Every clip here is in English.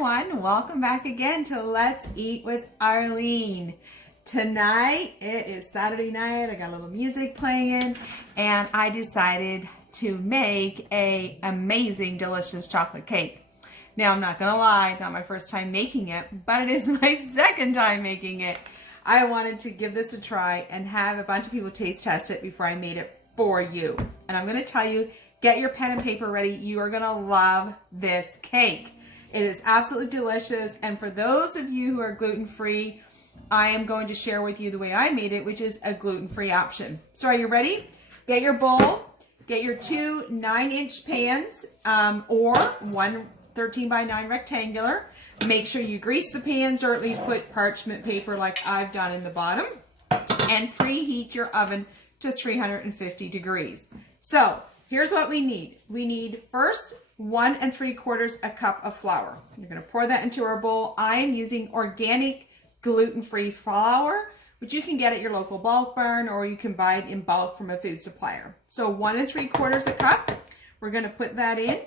everyone, welcome back again to Let's Eat with Arlene. Tonight, it is Saturday night, I got a little music playing, and I decided to make a amazing, delicious chocolate cake. Now, I'm not gonna lie, not my first time making it, but it is my second time making it. I wanted to give this a try and have a bunch of people taste test it before I made it for you. And I'm gonna tell you, get your pen and paper ready. You are gonna love this cake. It is absolutely delicious. And for those of you who are gluten-free, I am going to share with you the way I made it, which is a gluten-free option. So are you ready? Get your bowl, get your two 9-inch pans or one 13 by 9 rectangular. Make sure you grease the pans or at least put parchment paper like I've done in the bottom, and preheat your oven to 350 degrees. So here's what we need. We need first 1 3/4 cup of flour. You're going to pour that into our bowl. I am using organic gluten-free flour, which you can get at your local bulk barn, or you can buy it in bulk from a food supplier. So 1 3/4 cup. We're going to put that in.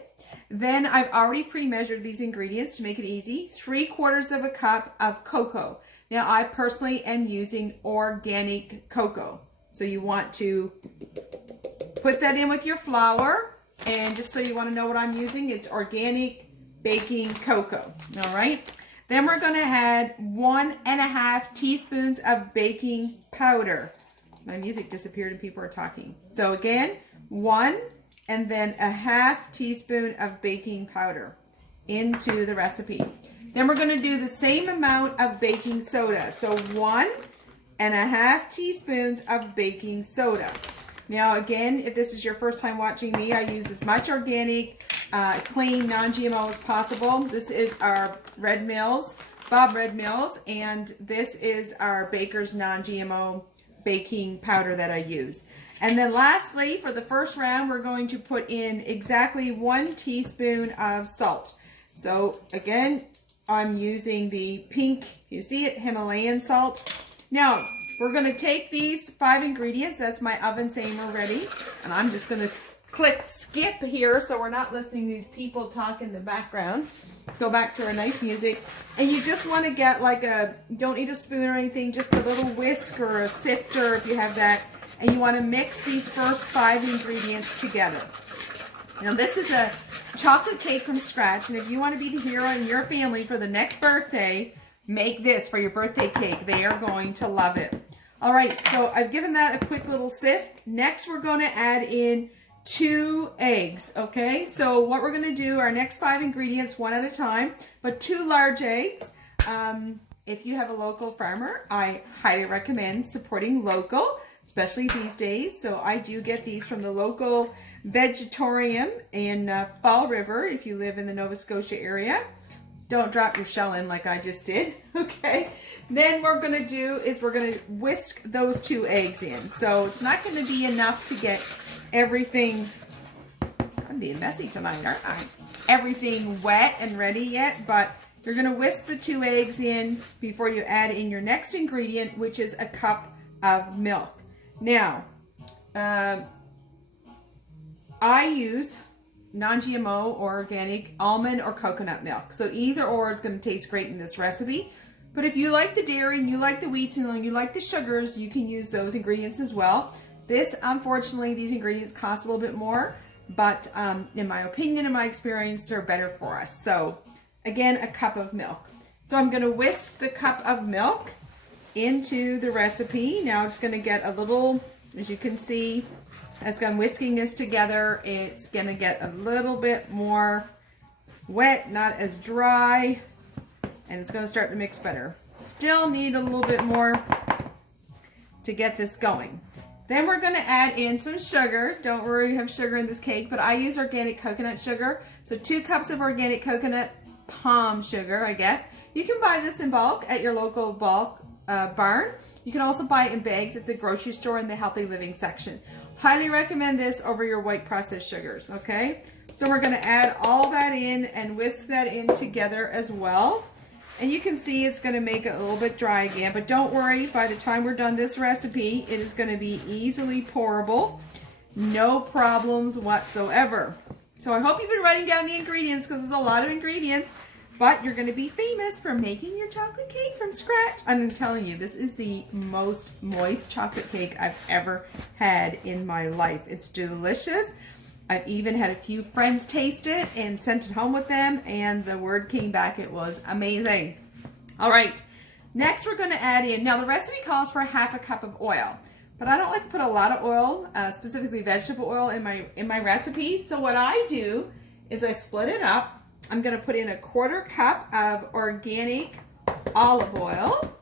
Then I've already pre-measured these ingredients to make it easy. 3/4 cup of cocoa. Now I personally am using organic cocoa. So you want to put that in with your flour, and just so you want to know what I'm using, it's organic baking cocoa. All right. Then we're going to add 1½ teaspoons of baking powder. My music disappeared and people are talking. So again, 1 and then ½ teaspoon of baking powder into the recipe. Then we're going to do the same amount of baking soda. So 1½ teaspoons of baking soda. Now again, if this is your first time watching me, I use as much organic, clean, non-GMO as possible. This is our Red Mills, Bob Red Mills, and this is our Baker's non-GMO baking powder that I use. And then lastly, for the first round, we're going to put in exactly 1 teaspoon of salt. So again, I'm using the pink, you see it, Himalayan salt. Now, we're going to take these 5 ingredients. That's my oven saying we're ready. And I'm just going to click skip here so we're not listening to these people talk in the background. Go back to our nice music. And you just want to get like you don't need a spoon or anything, just a little whisk or a sifter if you have that. And you want to mix these first 5 ingredients together. Now this is a chocolate cake from scratch, and if you want to be the hero in your family for the next birthday, make this for your birthday cake. They are going to love it. All right, so I've given that a quick little sift. Next, we're going to add in 2 eggs, okay? So what we're going to do, our next 5 ingredients, one at a time, but 2 large eggs. If you have a local farmer, I highly recommend supporting local, especially these days. So I do get these from the local vegetarian in Fall River if you live in the Nova Scotia area. Don't drop your shell in like I just did, okay? Then what we're going to do is we're going to whisk those 2 eggs in. So it's not going to be enough to get everything, I'm being messy tonight, aren't I? Everything wet and ready yet, but you're going to whisk the 2 eggs in before you add in your next ingredient, which is a cup of milk. Now, I use non-GMO or organic almond or coconut milk. So either or is going to taste great in this recipe. But if you like the dairy and you like the wheats and you like the sugars, you can use those ingredients as well. This, unfortunately, these ingredients cost a little bit more, but in my opinion, in my experience, they're better for us. So again, a cup of milk. So I'm going to whisk the cup of milk into the recipe. Now it's going to get a little, as you can see, as I'm whisking this together, it's going to get a little bit more wet, not as dry, and it's going to start to mix better. Still need a little bit more to get this going. Then we're going to add in some sugar. Don't worry, you have sugar in this cake, but I use organic coconut sugar. So 2 cups of organic coconut palm sugar, I guess. You can buy this in bulk at your local bulk barn. You can also buy it in bags at the grocery store in the healthy living section. Highly recommend this over your white processed sugars, okay? So we're going to add all that in and whisk that in together as well. And you can see it's going to make it a little bit dry again, but don't worry, by the time we're done this recipe, it is going to be easily pourable. No problems whatsoever. So I hope you've been writing down the ingredients because there's a lot of ingredients. but you're going to be famous for making your chocolate cake from scratch. I'm telling you, this is the most moist chocolate cake I've ever had in my life. It's delicious. I've even had a few friends taste it and sent it home with them, and the word came back, it was amazing. All right, next we're going to add in, now the recipe calls for 1/2 cup of oil, but I don't like to put a lot of oil, specifically vegetable oil in my recipes. So what I do is I split it up. I'm going to put in 1/4 cup of organic olive oil,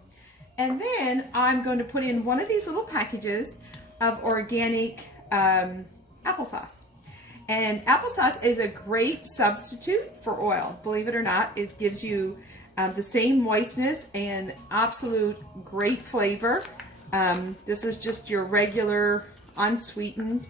and then I'm going to put in one of these little packages of organic applesauce. And applesauce is a great substitute for oil. Believe it or not, it gives you the same moistness and absolute great flavor. This is just your regular unsweetened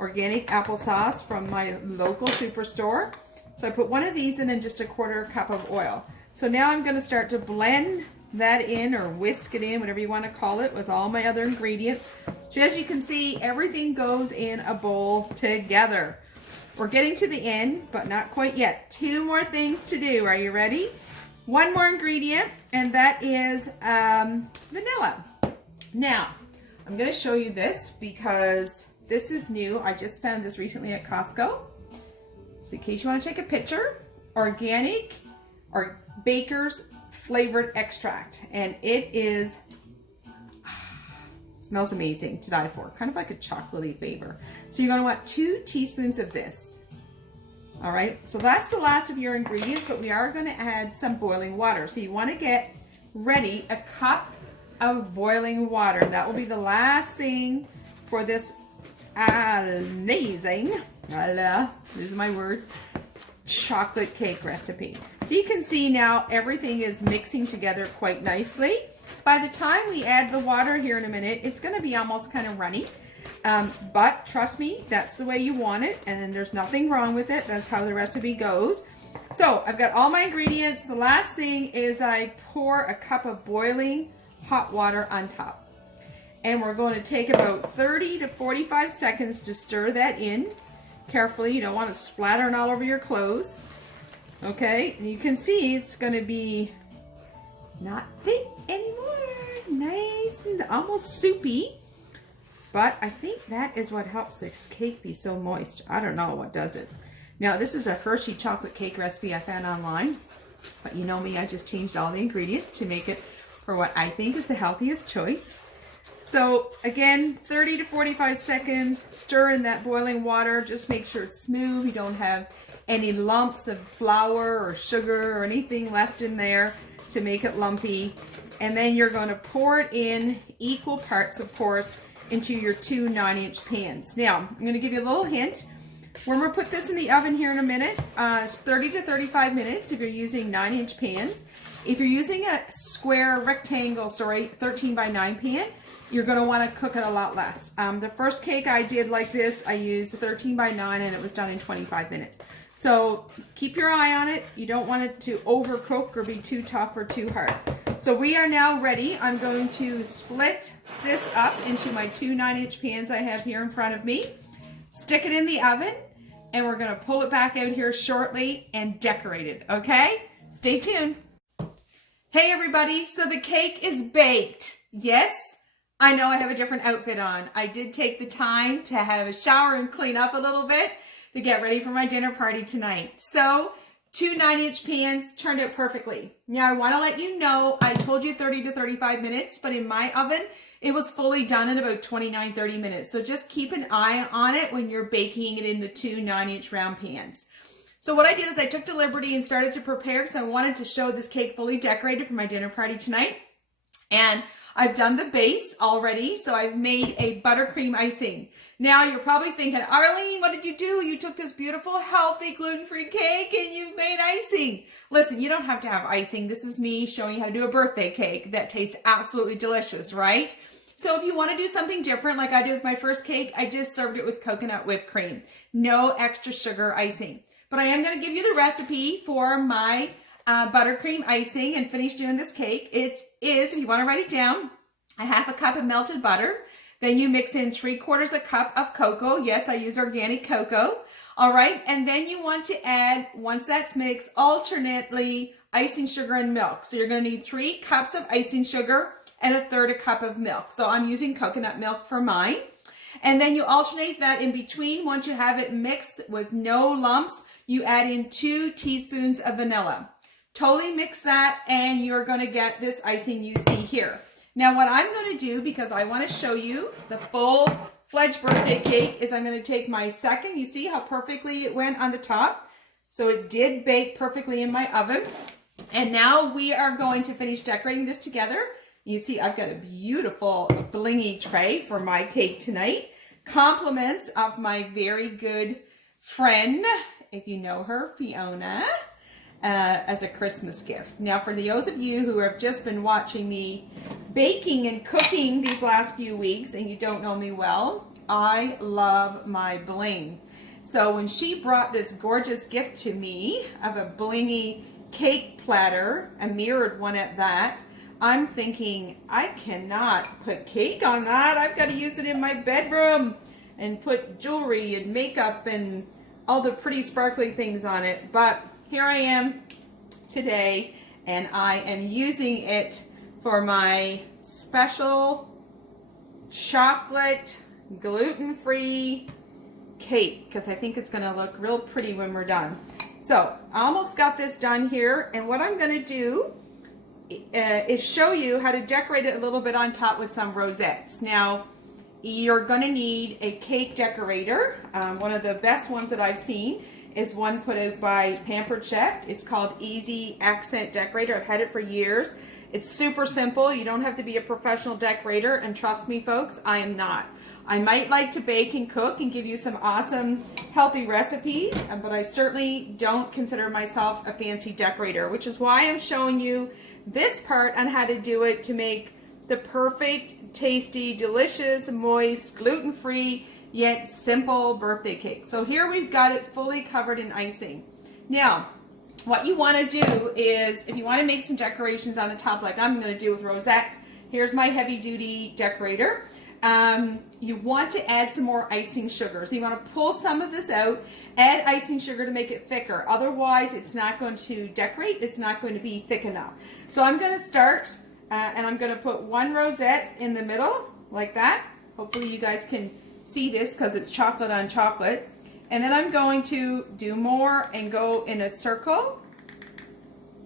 organic applesauce from my local superstore. So I put one of these in and just 1/4 cup of oil. So now I'm going to start to blend that in, or whisk it in, whatever you want to call it, with all my other ingredients. So as you can see, everything goes in a bowl together. We're getting to the end, but not quite yet. 2 more things to do. Are you ready? One more ingredient, and that is vanilla. Now, I'm going to show you this because this is new. I just found this recently at Costco. So in case you want to take a picture, organic or baker's flavored extract. And it is, smells amazing to die for. Kind of like a chocolatey flavor. So you're going to want 2 teaspoons of this. All right, so that's the last of your ingredients, but we are going to add some boiling water. So you want to get ready 1 cup of boiling water. That will be the last thing for this amazing, these are my words, chocolate cake recipe. So you can see now everything is mixing together quite nicely. By the time we add the water here in a minute, it's going to be almost kind of runny. But trust me, that's the way you want it, and there's nothing wrong with it. That's how the recipe goes. So I've got all my ingredients. The last thing is I pour 1 cup of boiling hot water on top. And we're going to take about 30 to 45 seconds to stir that in carefully. You don't want to splatter it all over your clothes. Okay, and you can see it's going to be not thick anymore. Nice and almost soupy. But I think that is what helps this cake be so moist. I don't know what does it. Now, this is a Hershey chocolate cake recipe I found online. But you know me, I just changed all the ingredients to make it for what I think is the healthiest choice. So again, 30 to 45 seconds, stir in that boiling water. Just make sure it's smooth. You don't have any lumps of flour or sugar or anything left in there to make it lumpy. And then you're going to pour it in equal parts, of course, into your 2 9-inch pans. Now, I'm going to give you a little hint. We're going to put this in the oven here in a minute. It's 30 to 35 minutes if you're using 9-inch pans. If you're using a square rectangle, 13 by 9 pan, you're going to want to cook it a lot less. The first cake I did like this, I used 13 by 9 and it was done in 25 minutes. So keep your eye on it. You don't want it to overcook or be too tough or too hard. So we are now ready. I'm going to split this up into my 2 9-inch pans I have here in front of me. Stick it in the oven, and we're going to pull it back out here shortly and decorate it, okay? Stay tuned. Hey everybody, so the cake is baked. Yes, I know I have a different outfit on. I did take the time to have a shower and clean up a little bit to get ready for my dinner party tonight. So 2 9-inch pans turned out perfectly. Now I want to let you know, I told you 30 to 35 minutes, but in my oven, it was fully done in about 29, 30 minutes. So just keep an eye on it when you're baking it in the 2 9-inch round pans. So what I did is I took the liberty and started to prepare because I wanted to show this cake fully decorated for my dinner party tonight. And I've done the base already, so I've made a buttercream icing. Now you're probably thinking, Arlene, what did you do? You took this beautiful, healthy, gluten-free cake and you've made icing. Listen, you don't have to have icing. This is me showing you how to do a birthday cake that tastes absolutely delicious, right? So if you want to do something different like I did with my first cake, I just served it with coconut whipped cream. No extra sugar icing. But I am going to give you the recipe for my buttercream icing and finish doing this cake. It is, if you want to write it down, 1/2 cup of melted butter. Then you mix in 3/4 cup of cocoa. Yes, I use organic cocoa. All right. And then you want to add, once that's mixed, alternately icing sugar and milk. So you're going to need 3 cups of icing sugar and 1/3 cup of milk. So I'm using coconut milk for mine. And then you alternate that in between. Once you have it mixed with no lumps, you add in 2 teaspoons of vanilla. Totally mix that and you're going to get this icing you see here. Now what I'm going to do, because I want to show you the full-fledged birthday cake, is I'm going to take my second. You see how perfectly it went on the top? So it did bake perfectly in my oven. And now we are going to finish decorating this together. You see I've got a beautiful blingy tray for my cake tonight. Compliments of my very good friend, if you know her, Fiona, as a Christmas gift. Now for those of you who have just been watching me baking and cooking these last few weeks and you don't know me well, I love my bling. So when she brought this gorgeous gift to me of a blingy cake platter, a mirrored one at that, I'm thinking, I cannot put cake on that. I've got to use it in my bedroom and put jewelry and makeup and all the pretty sparkly things on it. But here I am today, and I am using it for my special chocolate gluten-free cake, because I think it's going to look real pretty when we're done. So I almost got this done here, and what I'm going to do is show you how to decorate it a little bit on top with some rosettes. Now, you're going to need a cake decorator. One of the best ones that I've seen is one put out by Pampered Chef. It's called Easy Accent Decorator. I've had it for years. It's super simple. You don't have to be a professional decorator, and trust me, folks, I am not. I might like to bake and cook and give you some awesome healthy recipes, but I certainly don't consider myself a fancy decorator, which is why I'm showing you this part on how to do it to make the perfect, tasty, delicious, moist, gluten-free, yet simple birthday cake. So here we've got it fully covered in icing. Now, what you want to do is, if you want to make some decorations on the top like I'm going to do with rosettes, here's my heavy-duty decorator. You want to add some more icing sugar. So you want to pull some of this out, add icing sugar to make it thicker. Otherwise, it's not going to decorate. It's not going to be thick enough. So I'm going to start, and I'm going to put 1 rosette in the middle, like that. Hopefully you guys can see this because it's chocolate on chocolate. And then I'm going to do more and go in a circle.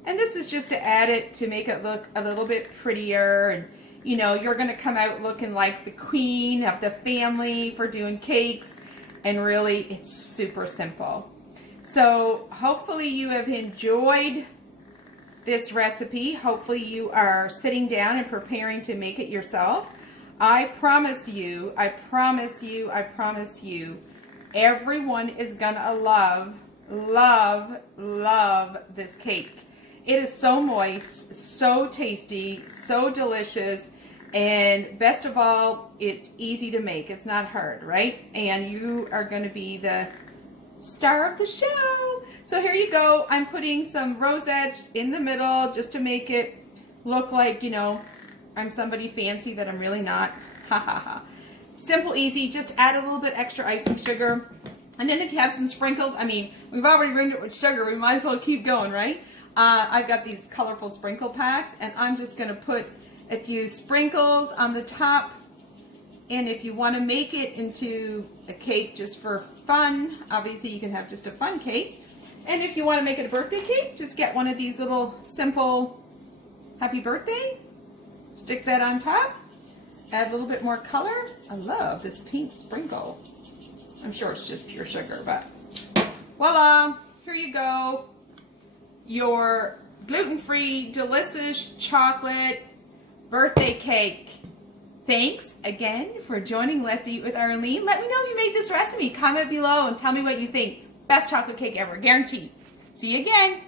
And this is just to add it to make it look a little bit prettier, and you know, you're going to come out looking like the queen of the family for doing cakes, and really it's super simple. So hopefully you have enjoyed this recipe. Hopefully you are sitting down and preparing to make it yourself. I promise you, I promise you, I promise you, everyone is going to love, love, love this cake. It is so moist, so tasty, so delicious, and best of all, it's easy to make. It's not hard, right? And you are going to be the star of the show. So here you go. I'm putting some rosettes in the middle just to make it look like, you know, I'm somebody fancy that I'm really not. Ha ha ha. Simple, easy. Just add a little bit extra icing sugar. And then if you have some sprinkles, I mean, we've already ringed it with sugar. We might as well keep going, right? I've got these colorful sprinkle packs, and I'm just going to put a few sprinkles on the top. And if you want to make it into a cake just for fun, obviously you can have just a fun cake. And if you want to make it a birthday cake, just get one of these little simple happy birthday. Stick that on top. Add a little bit more color. I love this pink sprinkle. I'm sure it's just pure sugar, but voila, here you go. Your gluten-free, delicious chocolate birthday cake. Thanks again for joining Let's Eat with Arlene. Let me know if you made this recipe. Comment below and tell me what you think. Best chocolate cake ever, guaranteed. See you again.